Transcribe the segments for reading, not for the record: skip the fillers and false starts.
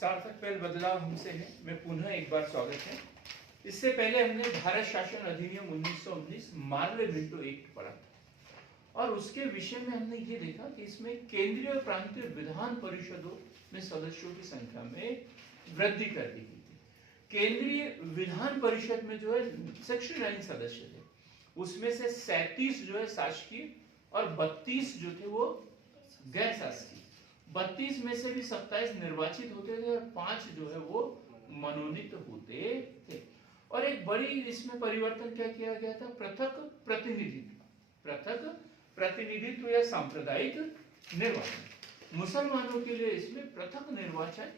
सार्थक पहल बदलाव हमसे है मैं पुनः एक बार स्वागत है। इससे पहले हमने भारत शासन अधिनियम 1919 मार्ले विंडो एक्ट पढ़ा था और उसके विषय में हमने ये देखा कि इसमें केंद्रीय और प्रांतीय विधान परिषदों में सदस्यों की संख्या में वृद्धि कर दी गई थी। केंद्रीय विधान परिषद में जो है 69 सदस्य थे, उसमें से 37 जो है शासकीय और 32 जो थे वो गैर शासकीय। 32 में से भी 27 निर्वाचित होते थे और 5 जो है वो मनोनीत होते थे। और एक बड़ी इसमें परिवर्तन क्या किया गया था, पृथक प्रतिनिधित्व या सांप्रदायिक निर्वाचन। मुसलमानों के लिए इसमें पृथक निर्वाचन,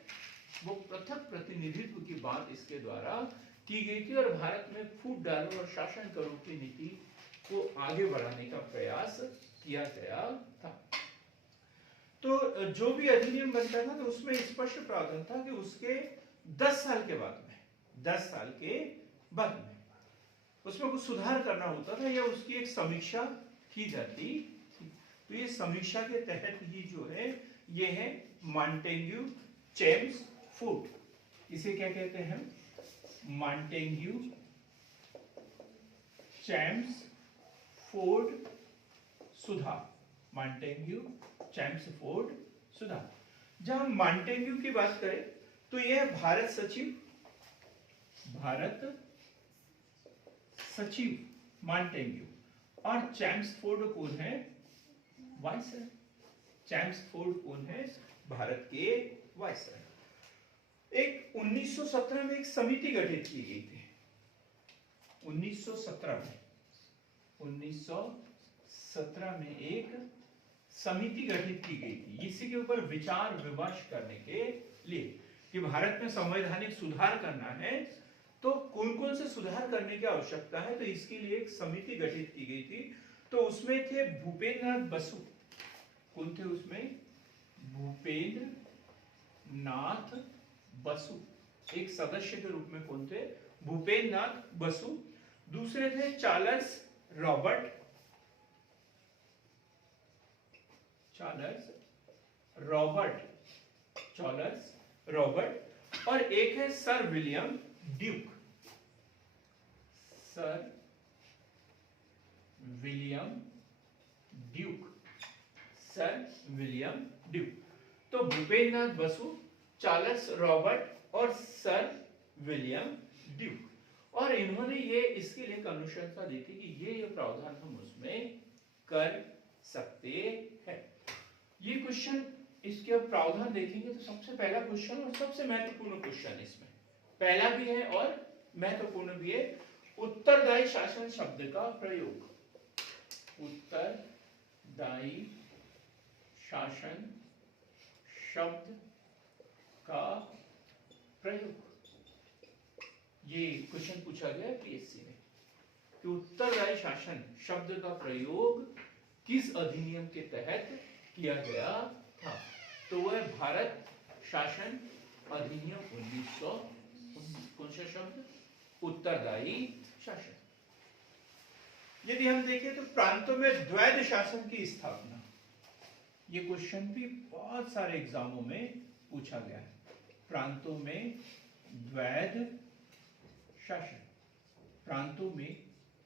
वो पृथक प्रतिनिधित्व की बात इसके द्वारा की गई थी और भारत में फूट डालो और शासन करो की नीति को आगे बढ़ाने का प्रयास किया गया था। तो जो भी अधिनियम बनता था तो उसमें स्पष्ट प्रावधान था कि उसके 10 साल के बाद में उसमें कुछ सुधार करना होता था या उसकी एक समीक्षा की जाती थी। तो ये समीक्षा के तहत ही जो है ये है मॉन्टेग्यू चेम्सफोर्ड। इसे क्या कहते हैं? मॉन्टेग्यू चेम्सफोर्ड सुधार। मॉन्टेग्यू चेम्सफोर्ड सुधार। जब हम मॉन्टेग्यू की बात करें तो यह भारत सचिव मॉन्टेग्यू और चेम्सफोर्ड कौन है? वाइसरॉय। चेम्सफोर्ड कौन है? भारत के वाइसरॉय। एक 1917 में एक समिति गठित की गई थी। 1917 में एक समिति गठित की गई थी इसी के ऊपर विचार विमर्श करने के लिए कि भारत में संवैधानिक सुधार करना है तो कौन कौन से सुधार करने की आवश्यकता है। तो इसके लिए एक समिति गठित की गई थी। तो उसमें थे भूपेंद्र नाथ बसु। कौन थे उसमें? भूपेंद्र नाथ बसु एक सदस्य के रूप में कौन थे? भूपेंद्र नाथ बसु। दूसरे थे चार्ल्स रॉबर्ट और एक है सर विलियम ड्यूक। तो भूपेंद्र नाथ बसु, चार्ल्स रॉबर्ट और सर विलियम ड्यूक। और इन्होंने ये इसके लिए अनुशंसा दी थी कि ये प्रावधान हम उसमें कर सकते हैं। ये क्वेश्चन इसके प्रावधान देखेंगे तो सबसे पहला क्वेश्चन और सबसे महत्वपूर्ण क्वेश्चन इसमें पहला भी है और महत्वपूर्ण भी है, उत्तरदायी शासन शब्द का प्रयोग। उत्तरदायी शासन शब्द का प्रयोग। ये क्वेश्चन पूछा गया है पीएससी में कि उत्तरदायी शासन शब्द का प्रयोग किस अधिनियम के तहत किया गया था। तो वह भारत शासन अधिनियम 1919। कौन सा शब्द? उत्तरदायी शासन। यदि हम देखें तो प्रांतों में द्वैध शासन की स्थापना, ये क्वेश्चन भी बहुत सारे एग्जामों में पूछा गया है। प्रांतों में द्वैध शासन, प्रांतों में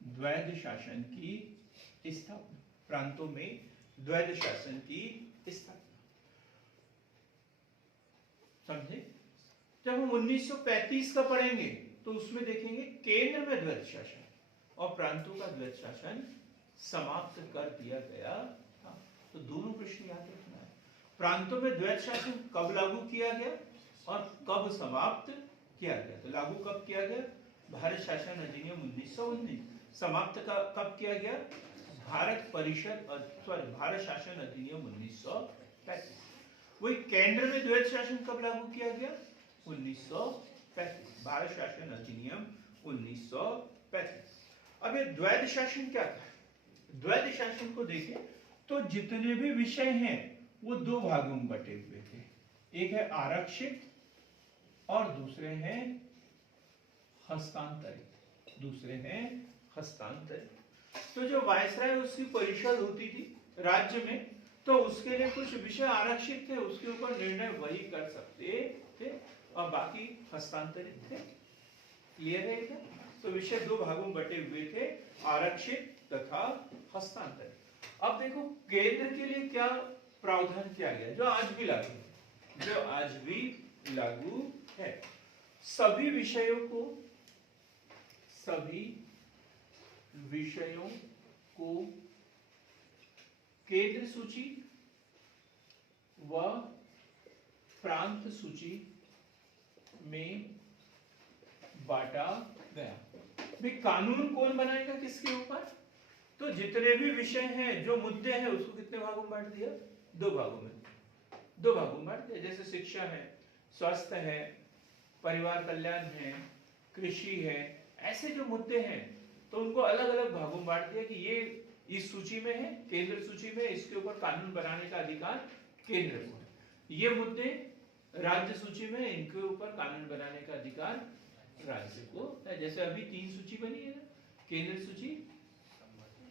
द्वैध शासन की स्थापना, प्रांतों में द्वैध शासन की स्थापना। समझे? जब हम 1935 का पढ़ेंगे तो उसमें देखेंगे केंद्र में द्वैध शासन और प्रांतों का द्वैध शासन समाप्त कर दिया गया था। तो दोनों प्रश्न याद रखना है। प्रांतों में द्वैध शासन कब लागू किया गया और कब समाप्त किया गया? तो लागू कब किया गया? भारत शासन अधिनियम 1919। समाप्त कब किया गया? भारत शासन अधिनियम 1935। वही केंद्र में द्वैध शासन कब लागू किया गया? 1935। भारत शासन अधिनियम 1935। अब ये द्वैध शासन क्या था? द्वैध शासन को देखें तो जितने भी विषय हैं वो दो भागों में बटे हुए थे। एक है आरक्षित और दूसरे हैं हस्तांतरित। तो जो वायसराय उसकी परिषद होती थी राज्य में, तो उसके लिए कुछ विषय आरक्षित थे, उसके ऊपर निर्णय वही कर सकते थे। और बाकी हस्तांतरित थे। क्लियर है क्या? तो विषय दो भागों में बटे हुए थे, आरक्षित तथा हस्तांतरित। अब देखो केंद्र के लिए क्या प्रावधान किया गया जो आज भी लागू है, जो आज भी लागू है। सभी विषयों को केंद्र सूची व प्रांत सूची में बांटा गया। भाई कानून कौन बनाएगा किसके ऊपर? तो जितने भी विषय हैं, जो मुद्दे हैं, उसको कितने भागों में बांट दिया? दो भागों में बांट दिया। जैसे शिक्षा है, स्वास्थ्य है, परिवार कल्याण है, कृषि है, ऐसे जो मुद्दे हैं तो उनको अलग अलग भागों में बांट दिया कि ये इस सूची में है, केंद्र सूची में, इसके ऊपर कानून बनाने का अधिकार केंद्र को है। ये मुद्दे राज्य सूची में, इनके ऊपर कानून बनाने का अधिकार राज्य को है। जैसे अभी 3 सूची बनी है ना, केंद्र सूची,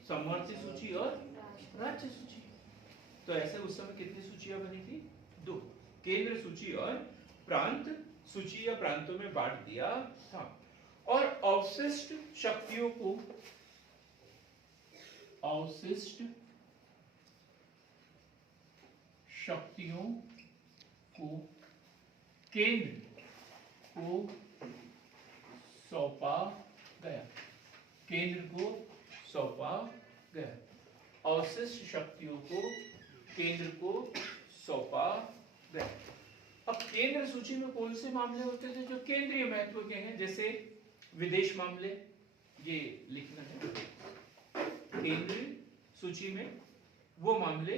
समवर्ती सूची और राज्य सूची। तो ऐसे उस समय कितनी सूचियां बनी थी? 2, केंद्र सूची और प्रांत सूची, या प्रांतों में बांट दिया था। और अवशिष्ट शक्तियों को केंद्र को सौंपा गया। अवशिष्ट शक्तियों को केंद्र को सौंपा गया। अब केंद्र सूची में कौन से मामले होते थे जो केंद्रीय महत्व के हैं? जैसे विदेश मामले, ये लिखना है। केंद्रीय सूची में वो मामले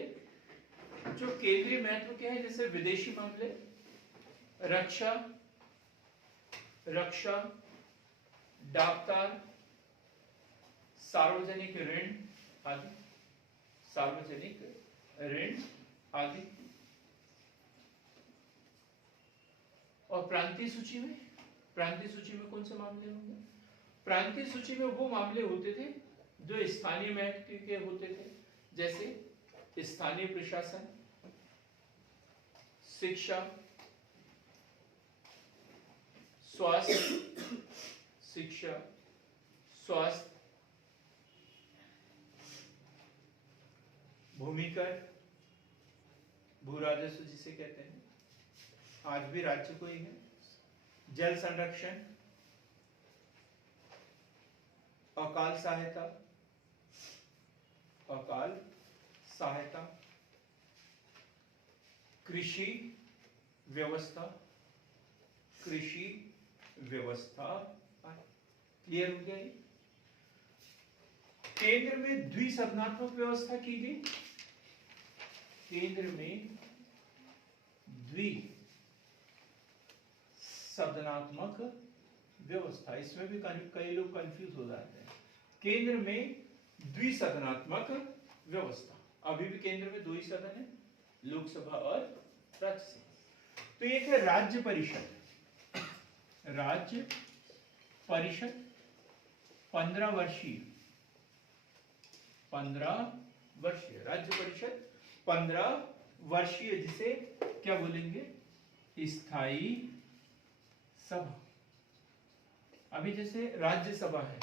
जो केंद्रीय महत्व के हैं, जैसे विदेशी मामले, रक्षा, डाकतार, सार्वजनिक ऋण आदि। और प्रांतीय सूची में कौन से मामले होंगे? प्रांतीय सूची में वो मामले होते थे जो स्थानीय महत्व के होते थे, जैसे स्थानीय प्रशासन, शिक्षा, स्वास्थ्य, भूमिकर, भू राजस्व जिसे कहते हैं, आज भी राज्य को ही है, जल संरक्षण, अकाल सहायता, कृषि व्यवस्था। क्लियर हो गया ये? केंद्र में द्विसदनात्मक व्यवस्था की गई। केंद्र में द्विसदनात्मक व्यवस्था, इसमें भी कई लोग कंफ्यूज हो जाते हैं। केंद्र में द्विसदनात्मक व्यवस्था, अभी भी केंद्र में 2 ही सदन है, लोकसभा और राज्यसभा। तो एक है राज्य परिषद 15 वर्षीय राज्य परिषद 15 वर्षीय, जिसे क्या बोलेंगे? स्थायी सभा। अभी जैसे राज्यसभा है,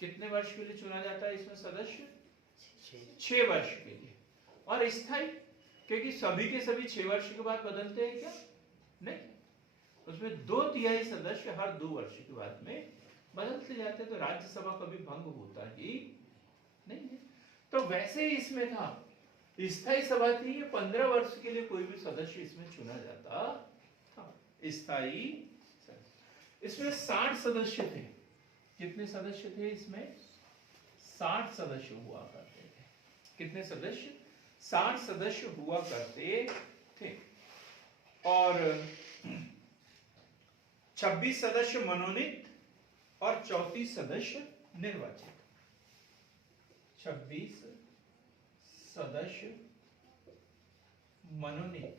कितने वर्ष के लिए चुना जाता है इसमें सदस्य? 6 वर्ष के लिए। और स्थायी, क्योंकि सभी के सभी 6 वर्ष के बाद बदलते हैं क्या? नहीं, उसमें 2/3 सदस्य हर 2 वर्ष के बाद में बदलते जाते हैं। तो राज्यसभा कभी भंग होता ही नहीं है। तो वैसे ही इसमें था, स्थायी सभा थी, 15 वर्ष के लिए कोई भी सदस्य इसमें चुना जाता था, स्थायी। इसमें 60 सदस्य थे। कितने सदस्य थे इसमें? 60 सदस्य हुआ करते थे। कितने सदस्य? 60 सदस्य हुआ करते थे। और 26 सदस्य मनोनीत और 34 सदस्य निर्वाचित। 26 सदस्य मनोनीत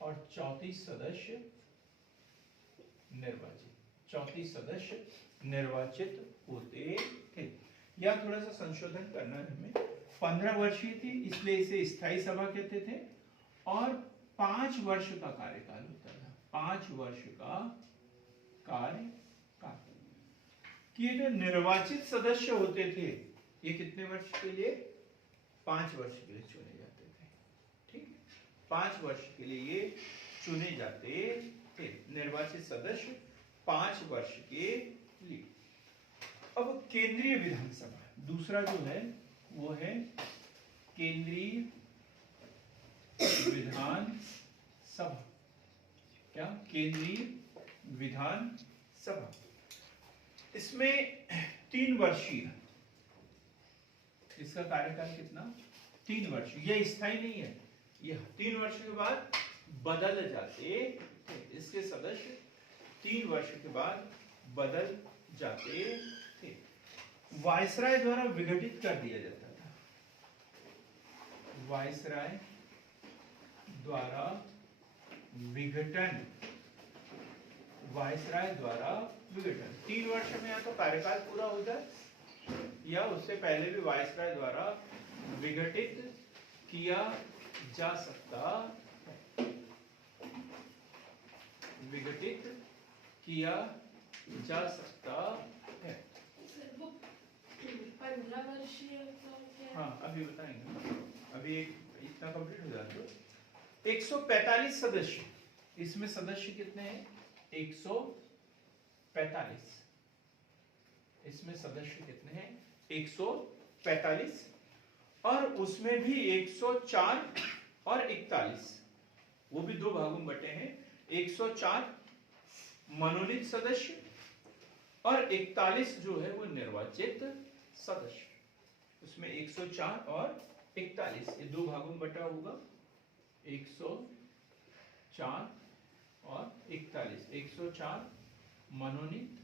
और 34 सदस्य निर्वाचित। 34 सदस्य निर्वाचित होते थे। या थोड़ा सा संशोधन करना है हमें। 15 वर्षीय थी, इसलिए इसे स्थायी सभा कहते थे, और 5 वर्ष का कार्यकाल होता था। 5 वर्ष का कार्यकाल। कि ये जो निर्वाचित सदस्य होते थे ये कितने वर्ष के लिए? 5 वर्ष के लिए चुने जाते थे। ठीक, 5 वर्ष के लिए ये चुने जाते थे निर्वाचित सदस्य 5 वर्ष के लिए। अब केंद्रीय विधानसभा दूसरा जो है वो है केंद्रीय विधानसभा। क्या? केंद्रीय विधानसभा। इसमें 3 वर्षीय, इसका कार्यकाल कितना? 3 वर्ष। यह स्थायी नहीं है, यह 3 वर्ष के बाद बदल जाते थे। इसके सदस्य 3 वर्ष के बाद बदल जाते थे। वायसराय द्वारा विघटित कर दिया जाता था। वायसराय द्वारा विघटन, वायसराय द्वारा विघटन। 3 वर्ष में या तो कार्यकाल पूरा हो जाए या उससे पहले भी वायसराय द्वारा विघटित किया जा सकता है। विघटित किया जा सकता है। 15 वर्षीय हाँ, अभी बताएंगे। अभी इतना कंप्लीट हो जाए तो 145 सदस्य। इसमें सदस्य कितने हैं? 145। इसमें सदस्य कितने हैं? 145। और उसमें भी 104 और 41, वो भी 2 भागों में बटे हैं। 104 मनोनीत सदस्य और 41 जो है वो निर्वाचित सदस्य। उसमें 104 और 41 ये 2 भागों में बटा होगा। 104 और 41। 104 मनोनीत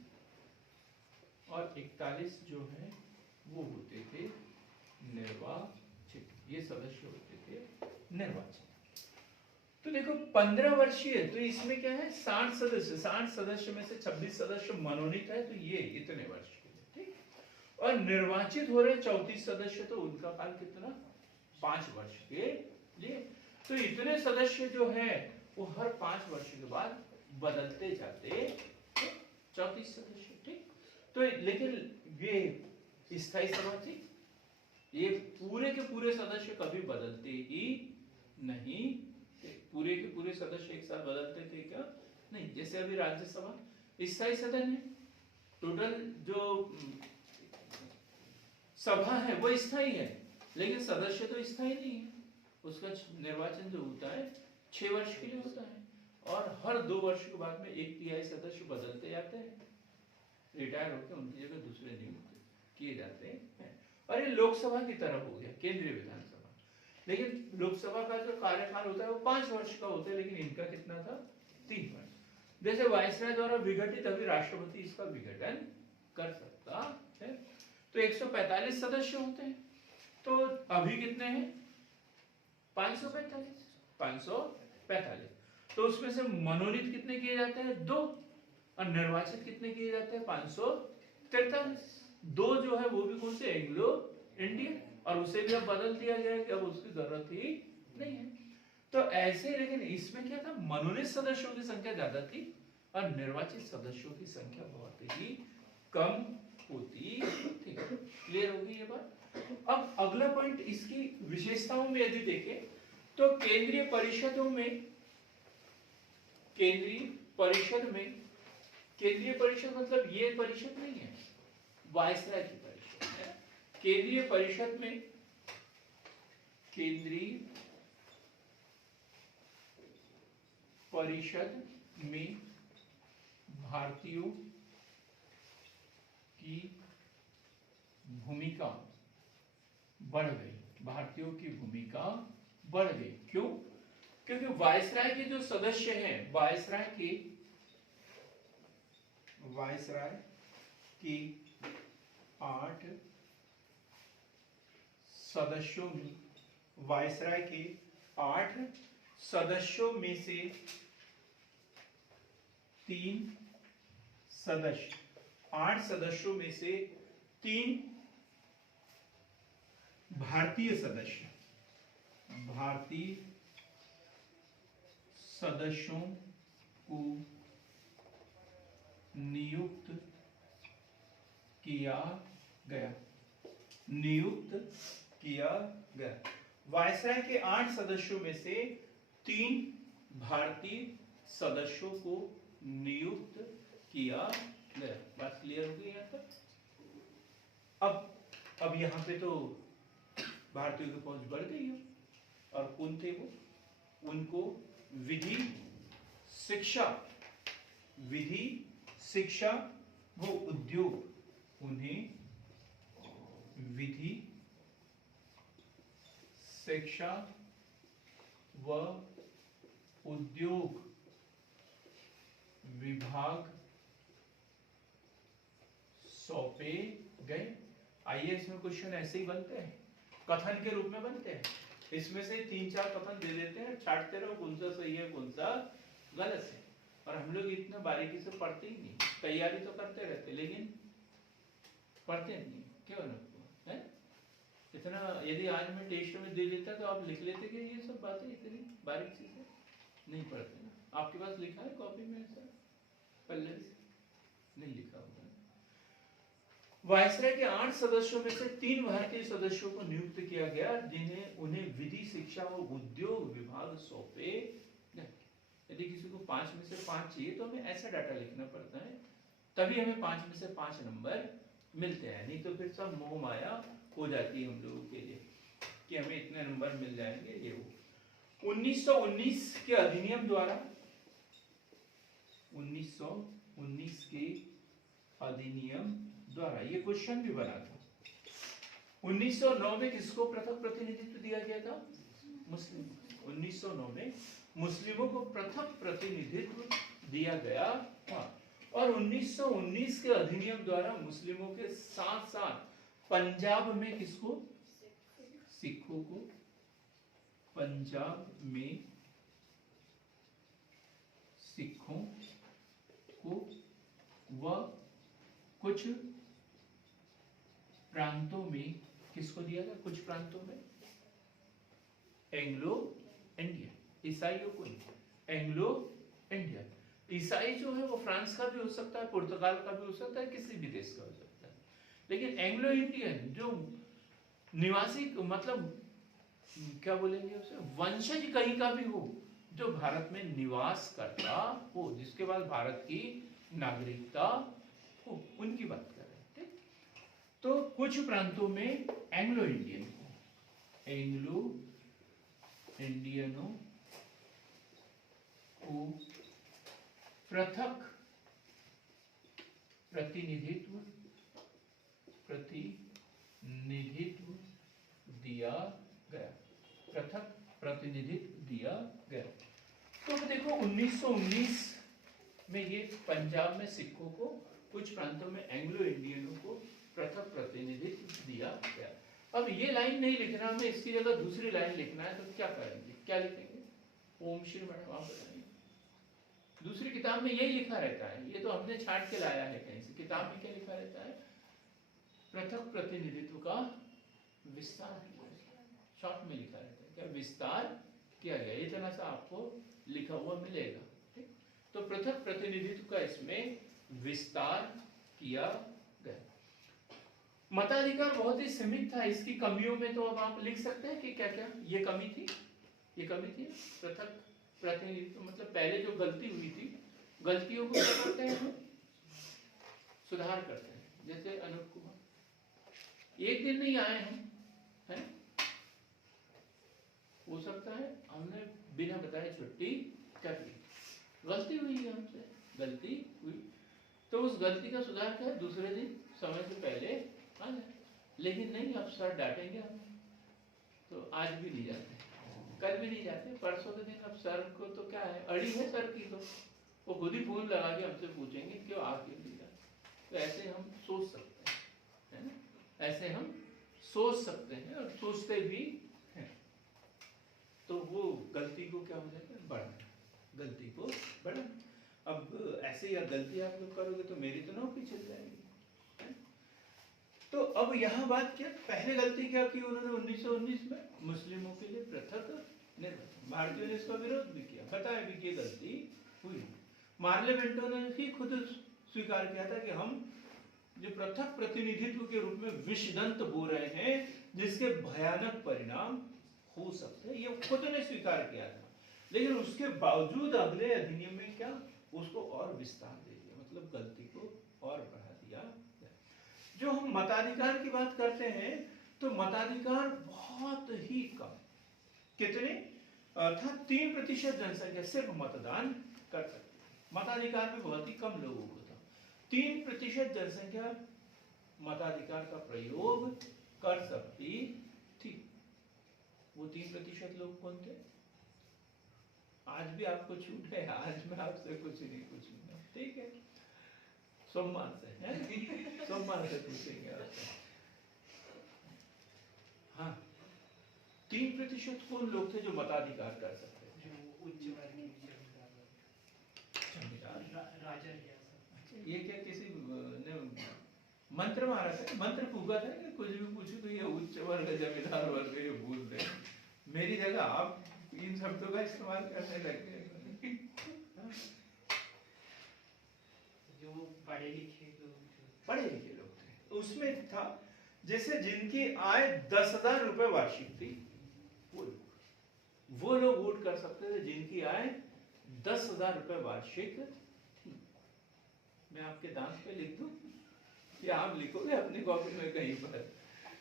और 41 जो है वो होते थे निर्वाचित। ये सदस्य होते थे निर्वाचित। तो देखो 15 वर्षीय, तो इसमें क्या है? 60 सदस्य। 60 सदस्य में से 26 सदस्य मनोनीत है, तो ये इतने वर्ष के लिए। ठीक। और निर्वाचित हो रहे 34 सदस्य, तो उनका काल कितना? 5 वर्ष के लिए। तो इतने सदस्य जो है वो हर 5 वर्ष के बाद बदलते जाते 34 सदस्य। ठीक। तो लेकिन ये स्थायी सभा थी, ये पूरे के पूरे सदस्य कभी बदलते ही नहीं थे। पूरे के पूरे सदस्य एक साथ बदलते थे क्या? नहीं। जैसे अभी राज्यसभा स्थायी सदन है, टोटल जो सभा है वो स्थायी है, लेकिन सदस्य तो स्थायी नहीं है। उसका निर्वाचन जो होता है 6 वर्ष के लिए होता है, और हर 2 वर्ष के बाद में 1/3 सदस्य बदलते जाते हैं, रिटायर होकर उनकी जगह दूसरे नियुक्त किए जाते हैं। और ये लोकसभा की तरह हो गया, केंद्रीय विधानसभा। लेकिन लोकसभा का जो कार्यकाल होता है वो 5 वर्ष का होता है, लेकिन इनका कितना था? 3 वर्ष। जैसे वायसराय द्वारा विघटित, अभी राष्ट्रपति इसका विघटन कर सकता है। तो 145 सदस्य होते हैं, तो अभी कितने हैं? 545। 545। तो उसमें से मनोनीत कितने किए जाते हैं? 2। और निर्वाचित कितने किए जाते हैं? 543। 2 जो है वो भी कौन से? Anglo Indian. और उसे भी अब बदल दिया गया है कि अब उसकी जरूरत ही नहीं है। तो ऐसे, लेकिन इसमें क्या था? मनोनीत सदस्यों की संख्या ज्यादा थी और निर्वाचित सदस्यों की संख्या बहुत ही कम होती थी। क्लियर होगी ये बात? अब अगला पॉइंट, इसकी विशेषताओं में यदि देखें तो केंद्रीय परिषदों में, केंद्रीय परिषद मतलब ये परिषद नहीं है, वायसराय की परिषद है। केंद्रीय परिषद में, केंद्रीय परिषद में भारतीयों की भूमिका बढ़ गई। भारतीयों की भूमिका बढ़ गई। क्यों? क्योंकि वायसराय के जो सदस्य हैं, वायसराय की 8 सदस्यों में, वायसराय के 8 सदस्यों में से 3 सदस्य, 8 सदस्यों में से 3 भारतीय सदस्य, भारतीय सदस्यों को नियुक्त किया गया, नियुक्त किया गया। वायसराय के 8 सदस्यों में से 3 भारतीय सदस्यों को नियुक्त किया गया। बात क्लियर हो गई यहाँ तक? अब यहाँ पे तो भारतीयों की पहुंच बढ़ गई है। और कौन थे वो? उनको विधि शिक्षा वो उद्योग, उन्हें विधि शिक्षा व उद्योग विभाग सौंपे गए। आईएएस में क्वेश्चन ऐसे ही बनते हैं, कथन के रूप में बनते हैं। इसमें से 3-4 कथन दे देते हैं, छांटते रहो कौन सा सही है कौन सा गलत है। और हम लोग इतना बारीकी से पढ़ते ही नहीं, तैयारी तो करते रहते लेकिन पढ़ते नहीं। क्यों ना है? इतना यदि आज मैं टेस्ट में दे देता तो आप लिख लेते कि ये सब बातें इतनी बारीकी से नहीं पढ़ते ना। आपके पास लिखा है कॉपी में ऐसा पहले नहीं लिखा होगा। वायसराय के 8 सदस्यों में से 3 भारतीय सदस्यों को नियुक्त किया गया, जिन्हें उन्हें विधि शिक्षा व उद्योग विभाग सौंपे। यदि किसी को 5 में से 5 चाहिए तो हमें ऐसा डाटा लिखना पड़ता है, तभी हमें 5 में से 5 नंबर मिलते हैं। नहीं तो फिर सब मोह माया हो जाती है हम लोगों के लिए कि हमें इतने नंबर मिल जाएंगे ये वो। 1919 के अधिनियम द्वारा, 1919 के अधिनियम द्वारा ये क्वेश्चन भी बना था। 1909 में किसको पृथक प्रतिनिधित्व दिया गया था? मुस्लिम। 1909 में मुस्लिमों को पृथक प्रतिनिधित्व दिया गया था। और 1919 के अधिनियम द्वारा मुस्लिमों के साथ साथ पंजाब में किसको? सिखों को। पंजाब में सिखों को व कुछ प्रांतों में किसको दिया था? कुछ प्रांतों में एंग्लो इंडियन, ईसाइयों को नहीं, एंग्लो इंडियन। ईसाई जो है वो फ्रांस का भी हो सकता है, पुर्तगाल का भी हो सकता है, किसी भी देश का हो सकता है। लेकिन एंग्लो इंडियन जो निवासी, मतलब क्या बोलेंगे उसे, वंशज कहीं का भी हो, जो भारत में निवास करता हो, जिसके बाद भारत की नागरिकता हो, उनकी बात कर रहे हैं। तो कुछ प्रांतों में एंग्लो इंडियन को, एंग्लो इंडियनों को पृथक प्रतिनिधित्व दिया गया, पृथक प्रतिनिधित्व दिया गया। तो देखो 1919 में ये पंजाब में सिखों को, कुछ प्रांतों में एंग्लो इंडियनों को पृथक प्रतिनिधित्व दिया गया। अब ये लाइन नहीं लिखना, हमें इसकी जगह दूसरी लाइन लिखना है, तो क्या करेंगे? क्या लिखेंगे? ओम श्री मैडम आप बताइए। दूसरी किताब में यही लिखा रहता है, ये तो हमने छांट के लाया है कहीं से। किताब में क्या लिखा रहता है? पृथक प्रतिनिधित्व का विस्तार, शॉर्ट में लिखा रहता है, क्या विस्तार किया गया, इतना सा आपको लिखा हुआ मिलेगा। ठीक, तो पृथक प्रतिनिधित्व का इसमें विस्तार किया गया। मताधिकार बहुत ही सीमित था, इसकी कमियों में तो अब आप लिख सकते हैं कि क्या क्या ये कमी थी। ये कमी थी पृथक प्रतिनिधित्व, मतलब पहले जो गलती हुई थी, गलतियों को क्या करते हैं हम? सुधार करते हैं। जैसे अनूप कुमार एक दिन नहीं आए हम, है, हो सकता है हमने बिना बताए छुट्टी कर ली, गलती हुई है हमसे, गलती हुई, तो उस गलती का सुधार क्या है? दूसरे दिन समय से पहले आ जाए। लेकिन नहीं, अब सर डांटेंगे हमें, तो आज भी नहीं जाते, कल भी नहीं जाते, परसों के दिन अब सर को तो क्या है, अड़ी है सर की, तो वो खुद ही फोन लगा के हमसे पूछेंगे क्यों आ क्यों नहीं जाते। तो ऐसे हम सोच सकते हैं, है ना, ऐसे हम सोच सकते हैं और सोचते भी हैं। तो वो गलती को क्या हो जाता है? बढ़ाना, गलती को बढ़ाना। अब ऐसे या गलती आप लोग करोगे तो मेरी तो नौकरी चल जाएगी। तो अब यहाँ बात क्या, पहले गलती क्या की उन्होंने 1919 में? मुस्लिमों के लिए पृथक निर्वाचन। भारतीयों ने इसका विरोध भी किया, बताया भी कि गलती हुई। मार्ले बेंटो ने ही खुद स्वीकार किया था कि हम जो पृथक प्रतिनिधित्व के रूप में विषदंत बो रहे हैं जिसके भयानक परिणाम हो सकते हैं, ये खुद ने स्वीकार किया था। लेकिन उसके बावजूद अगले अधिनियम में क्या उसको और विस्तार दे दिया, मतलब गलती को और बढ़ा दिया। जो हम मताधिकार की बात करते हैं तो मताधिकार बहुत ही कम, कितने था 3% जनसंख्या सिर्फ मतदान कर सकती है। मताधिकार में बहुत ही कम लोगों को था, 3% जनसंख्या मताधिकार का प्रयोग कर सकती थी। वो 3% लोग कौन थे? आज भी आपको छूट है, आज मैं आपसे कुछ नहीं पूछूंगा, ठीक है? सोमवार से है सोमवार से पूछेंगे आपसे। हाँ, 3% कौन लोग थे जो मताधिकार कर सकते थे? उच्च वर्ग के जमींदार, राजा। ये क्या किसी ने मंत्र मारा था, मंत्र फूका था कि कुछ भी पूछो तो ये उच्च वर्ग जमींदार वर्ग ये भूल रहे, मेरी जगह आप इन शब्दों का इस्तेमाल करने लगे। जो पढ़े लिखे लोग थे, उसमें था जैसे जिनकी आय 10,000 रुपए वार्षिक थी, वो लोग वोट कर सकते थे जिनकी आय 10,000 रुपए वार्षिक थी। मैं आपके दांत पे लिख दूं या आप लिखोगे अपनी कॉपी में कहीं पर,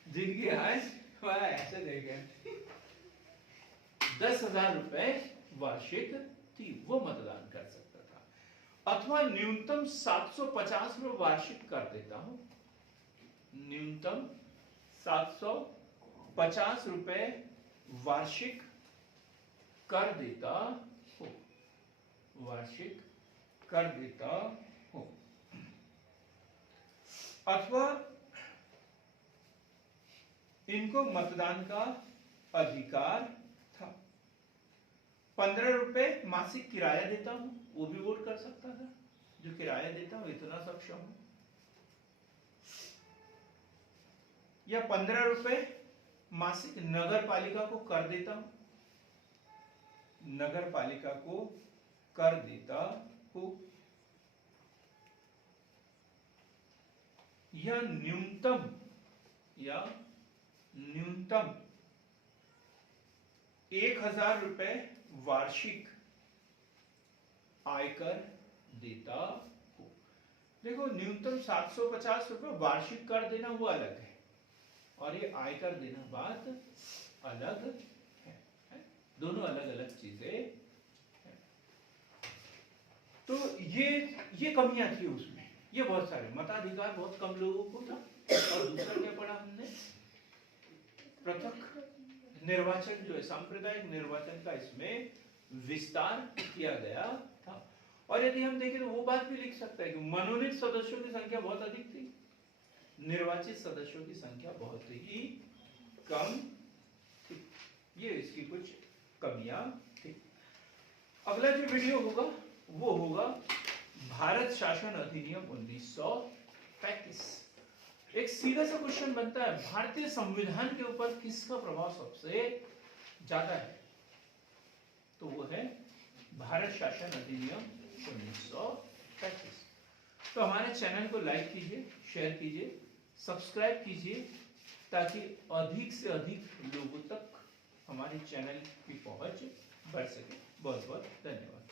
जिनकी आय ऐसे देखें 10,000 रुपए वार्षिक थी वो मतदान कर सकता था। अथवा न्यूनतम 750 रुपए वार्षिक कर देता हूं, न्यूनतम 750 रुपए वार्षिक कर देता हो, वार्षिक कर देता हो। अथवा इनको मतदान का अधिकार था। 15 रुपए मासिक किराया देता हूं, वो भी वोट कर सकता था, जो किराया देता हूं इतना सक्षम हूं। या 15 रुपए मासिक नगर पालिका को कर देता हूं, नगर पालिका को कर देता हूं। या न्यूनतम 1,000 रुपए वार्षिक आयकर देता हो। देखो न्यूनतम 750 रुपए वार्षिक कर देना वो अलग है और ये आयकर देना बात अलग है, दोनों अलग अलग चीजें हैं। तो ये कमियां थी उसमें, ये बहुत सारे मताधिकार बहुत कम लोगों को था। और दूसरा क्या पढ़ा हमने? पृथक निर्वाचन जो है, सांप्रदायिक निर्वाचन का इसमें विस्तार किया गया था। और यदि हम देखें तो वो बात भी लिख सकते हैं कि मनोनीत सदस्यों की संख्या बहुत अधिक थी, निर्वाचित सदस्यों की संख्या बहुत ही कम थी। ये इसकी कुछ कमियां थी। अगला जो वीडियो होगा वो होगा भारत शासन अधिनियम 1935। एक सीधा सा क्वेश्चन बनता है, भारतीय संविधान के ऊपर किसका प्रभाव सबसे ज्यादा है? तो वो है भारत शासन अधिनियम 1935। तो हमारे चैनल को लाइक कीजिए, शेयर कीजिए, सब्सक्राइब कीजिए ताकि अधिक से अधिक लोगों तक हमारे चैनल की पहुंच बढ़ सके। बहुत बहुत धन्यवाद।